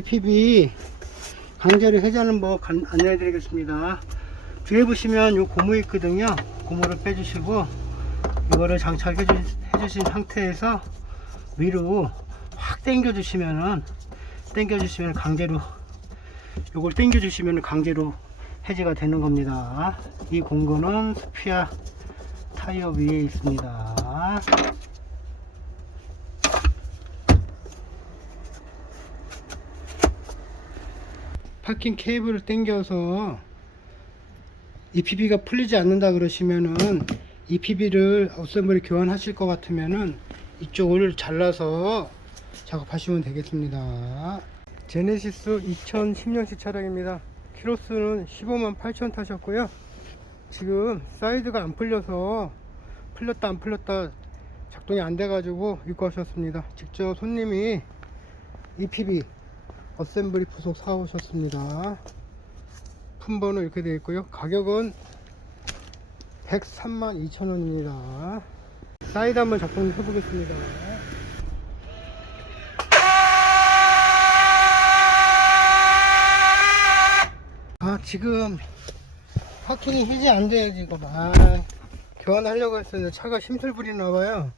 EPB 강제로 해제하는 법 간- 안내해 드리겠습니다. 뒤에 보시면 요 고무 있거든요. 고무를 빼주시고 이거를 장착해 주, 해주신 상태에서 위로 확 당겨 주시면은 당겨 주시면 강제로 요걸 당겨 주시면 강제로 해제가 되는 겁니다. 이 공구는 스피아 타이어 위에 있습니다. 파킹 케이블을 당겨서 EPB가 풀리지 않는다 그러시면은 EPB를 어셈블리 교환하실 것 같으면은 이쪽을 잘라서 작업하시면 되겠습니다. 제네시스 2010년식 차량입니다. 키로수는 15만 8천 타셨고요. 지금 사이드가 안 풀려서 풀렸다 안 풀렸다 작동이 안 돼가지고 입고 하셨습니다. 직접 손님이 EPB 어셈블리 부속 사오셨습니다. 품번호 이렇게 되어 있고요. 가격은 103만 2천원입니다. 사이드 한번 작동 해보겠습니다. 아 지금 파킹이 해지 안 돼요 지금 아 교환하려고 했었는데 차가 심술 부리나 봐요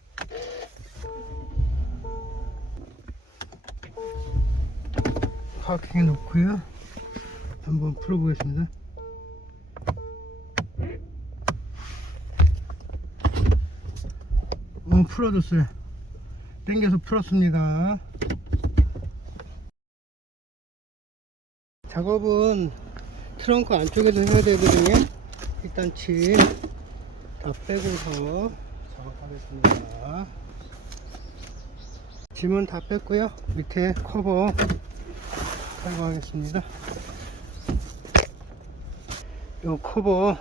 파킹해 놓고요. 한번 풀어보겠습니다. 어 풀어줬어요. 당겨서 풀었습니다. 작업은 트렁크 안쪽에서 해야 되거든요. 일단 침다 빼고서 작업하겠습니다. 짐은 다 뺐고요. 밑에 커버 탈거하겠습니다. 요 커버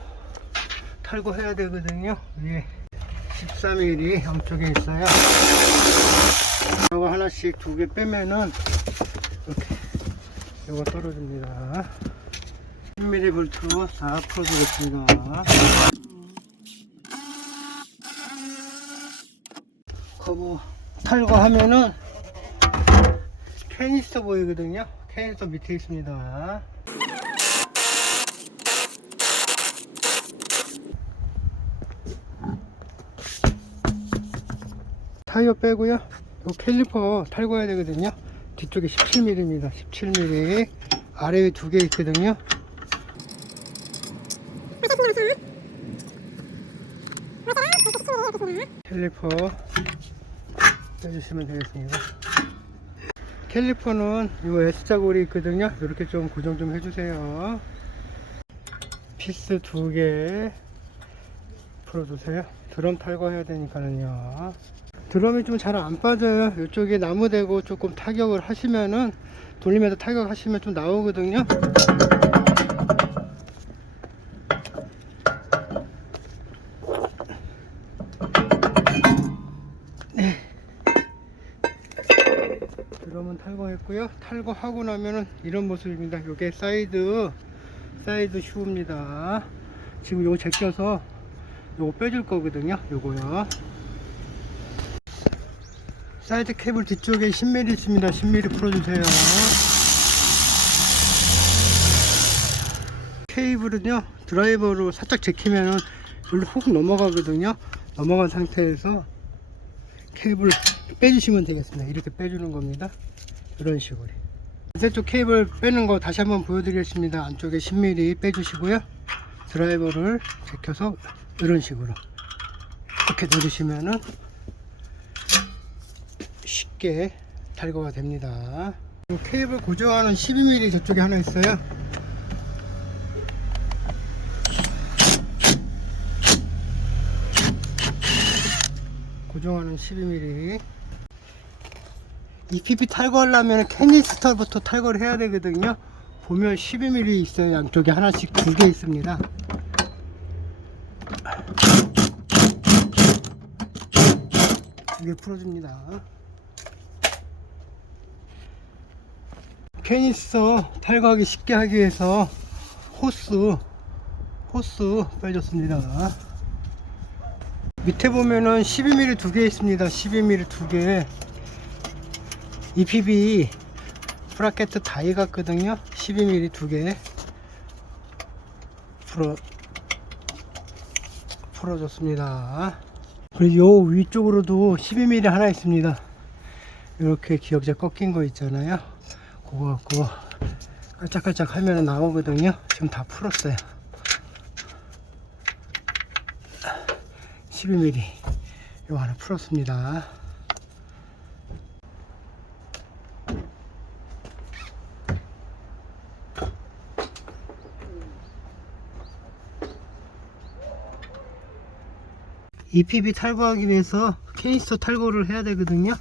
탈거해야 되거든요. 위에 13mm 양쪽에 있어요. 이거 하나씩 두 개 빼면은 이렇게 이거 떨어집니다. 10mm 볼트로 다 풀어주겠습니다. 커버 탈거하면은 캐니스터 보이거든요 캐니스터 밑에 있습니다. 타이어 빼고요. 요 캘리퍼 탈거해야 되거든요. 뒤쪽에 17mm입니다. 17mm 아래에 두 개 있거든요. 캘리퍼 빼주시면 되겠습니다 캘리퍼는 이 S자골이 있거든요. 이렇게 좀 고정 좀 해주세요. 피스 두 개 풀어주세요. 드럼 탈거해야 되니까는요. 드럼이 좀 잘 안 빠져요. 이쪽에 나무 대고 조금 타격을 하시면은 돌리면서 타격하시면 좀 나오거든요 탈거했고요. 탈거하고 나면은 이런 모습입니다. 요게 사이드 사이드 슈입니다. 지금 요거 제껴서 요거 빼줄 거거든요. 요거요. 사이드 케이블 뒤쪽에 10mm 있습니다. 10mm 풀어주세요. 케이블은요 드라이버로 살짝 제키면은 여기로 훅 넘어가거든요. 넘어간 상태에서 케이블 빼주시면 되겠습니다. 이렇게 빼주는 겁니다 이런 식으로. 반대쪽 케이블 빼는 거 다시 한번 보여드리겠습니다. 안쪽에 10mm 빼주시고요. 드라이버를 제껴서 이런 식으로 이렇게 누르시면은 쉽게 탈거가 됩니다. 이 케이블 고정하는 12mm 저쪽에 하나 있어요. 고정하는 12mm EPP 탈거하려면 캐니스터부터 탈거를 해야 되거든요. 보면 12mm 있어요. 양쪽에 하나씩 두 개 있습니다. 이게 풀어줍니다. 캐니스터 탈거하기 쉽게 하기 위해서 호스 호스 빼줬습니다. 밑에 보면은 12mm 두 개 있습니다. 12mm 두개 EPB 브라켓 다이 같거든요. 12mm 두개. 풀어 풀어줬습니다. 그리고 요 위쪽으로도 12mm 하나 있습니다. 이렇게 기역자 꺾인 거 있잖아요. 그거 갖고 깔짝깔짝 하면 나오거든요. 지금 다 풀었어요. 12mm 요 하나 풀었습니다 EPB 탈거하기 위해서 케이스터 탈거를 해야 되거든요.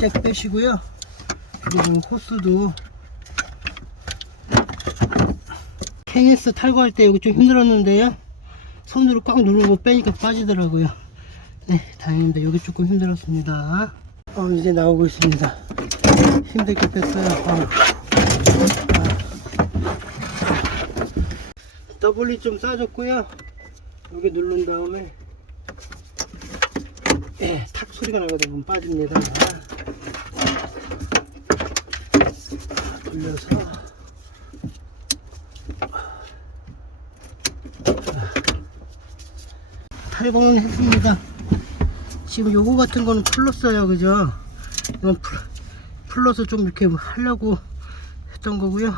잭 빼시고요. 그리고 호스도 케이스 탈거할 때 여기 좀 힘들었는데요. 손으로 꽉 누르고 빼니까 빠지더라고요. 네, 다행입니다. 여기 조금 힘들었습니다. 어, 이제 나오고 있습니다. 힘들게 뺐어요. 어. 아. 더블리 좀 싸줬고요. 여기 누른 다음에 예, 탁 소리가 나거든요. 빠집니다. 돌려서 탈거는 했습니다. 지금 요거 같은 거는 풀렀어요. 그죠? 이건 풀, 풀러서 좀 이렇게 하려고 했던 거고요.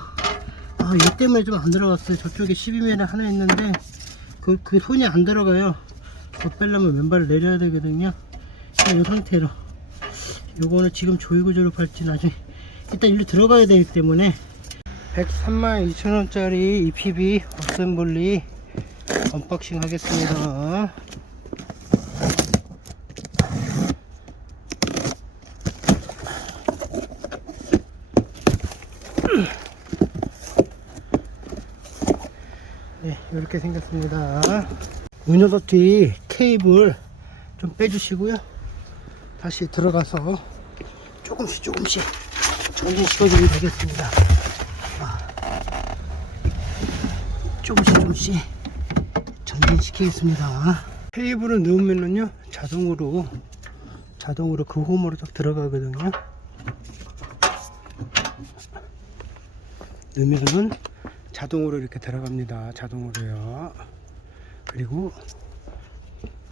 아, 얘 때문에 좀 안 들어갔어요. 저쪽에 12mm 하나 있는데 그, 그 손이 안 들어가요. 더 빼려면 왼발을 내려야 되거든요. 이 상태로. 요거는 지금 조이고 졸업할지 나중에 일단 일로 들어가야 되기 때문에 103만 2천원짜리 EPB 어셈블리 언박싱 하겠습니다. 네, 이렇게 생겼습니다. 은효도 뒤 케이블 좀 빼주시고요. 다시 들어가서 조금씩 조금씩 전진시켜주면 되겠습니다. 아, 조금씩 조금씩 전진시키겠습니다. 케이블을 넣으면은요 자동으로 자동으로 그 홈으로 딱 들어가거든요. 넣으면은 자동으로 이렇게 들어갑니다. 자동으로요. 그리고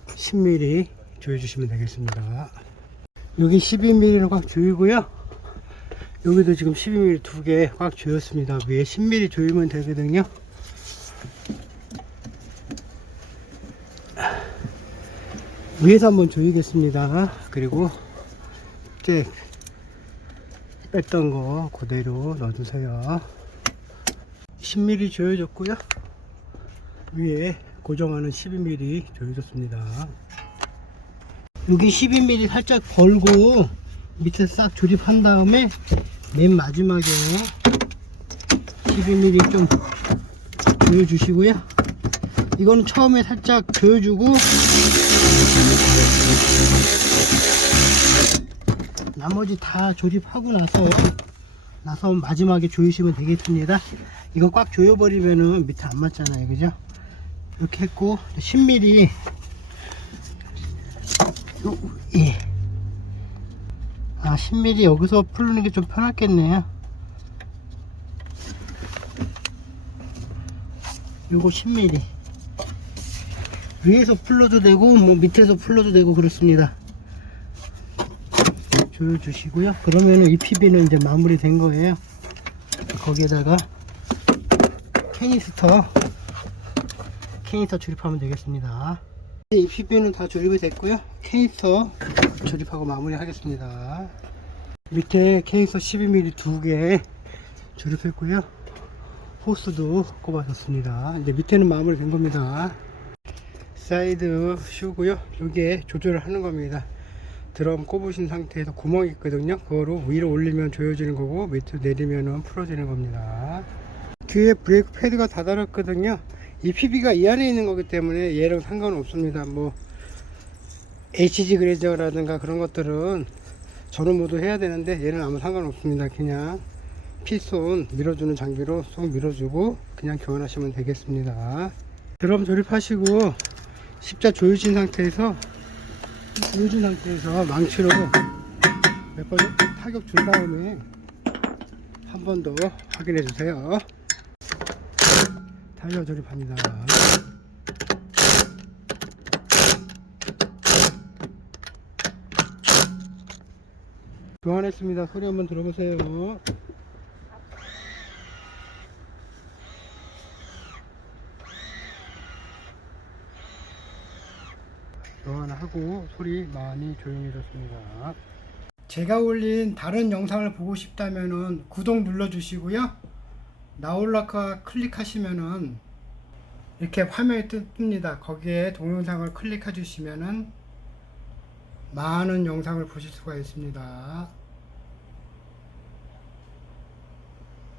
10mm 조여주시면 되겠습니다. 여기 12mm로 꽉 조이고요. 여기도 지금 12mm 두 개 꽉 조였습니다. 위에 10mm 조이면 되거든요. 위에서 한번 조이겠습니다. 그리고 이제 뺐던 거 그대로 넣어주세요. 10mm 조여졌고요. 위에 고정하는 12mm 조여졌습니다. 여기 12mm 살짝 걸고 밑에 싹 조립한 다음에 맨 마지막에 12mm 좀 조여주시고요. 이거는 처음에 살짝 조여주고 나머지 다 조립하고 나서 나서 마지막에 조이시면 되겠습니다. 이거 꽉 조여버리면은 밑에 안 맞잖아요. 그죠? 이렇게 했고 10mm 요, 예. 아 10mm 여기서 풀는 게 좀 편하겠네요. 요거 10mm 위에서 풀러도 되고 뭐 밑에서 풀러도 되고 그렇습니다. 조여주시고요. 그러면은 이 PB는 이제 마무리 된 거예요. 거기에다가 캐니스터 캐니스터 조립하면 되겠습니다. 이 PB는 다 조립이 됐고요. 캐니스터 조립하고 마무리 하겠습니다. 밑에 캐니스터 12mm 두 개 조립했고요. 호스도 꼽아줬습니다. 이제 밑에는 마무리 된 겁니다. 사이드 슈고요. 여기에 조절을 하는 겁니다. 드럼 꼽으신 상태에서 구멍이 있거든요. 그거로 위로 올리면 조여지는 거고 밑으로 내리면 풀어지는 겁니다. 뒤에 브레이크 패드가 다 달았거든요. 이 PB가 이 안에 있는 거기 때문에 얘랑 상관없습니다. 뭐 HG 그레저라든가 그런 것들은 전원 모드 해야 되는데 얘는 아무 상관없습니다. 그냥 필손 밀어주는 장비로 쏙 밀어주고 그냥 교환하시면 되겠습니다. 드럼 조립하시고 십자 조여진 상태에서 조여진 상태에서 망치로 몇 번 타격 준 다음에 한 번 더 확인해 주세요. 타이어 조립합니다. 교환했습니다. 소리 한번 들어보세요. 교환 하고 소리 많이 조용해졌습니다. 제가 올린 다른 영상을 보고 싶다면은 구독 눌러주시고요. 나올라카 클릭하시면은 이렇게 화면이 뜹니다. 거기에 동영상을 클릭해 주시면은 많은 영상을 보실 수가 있습니다.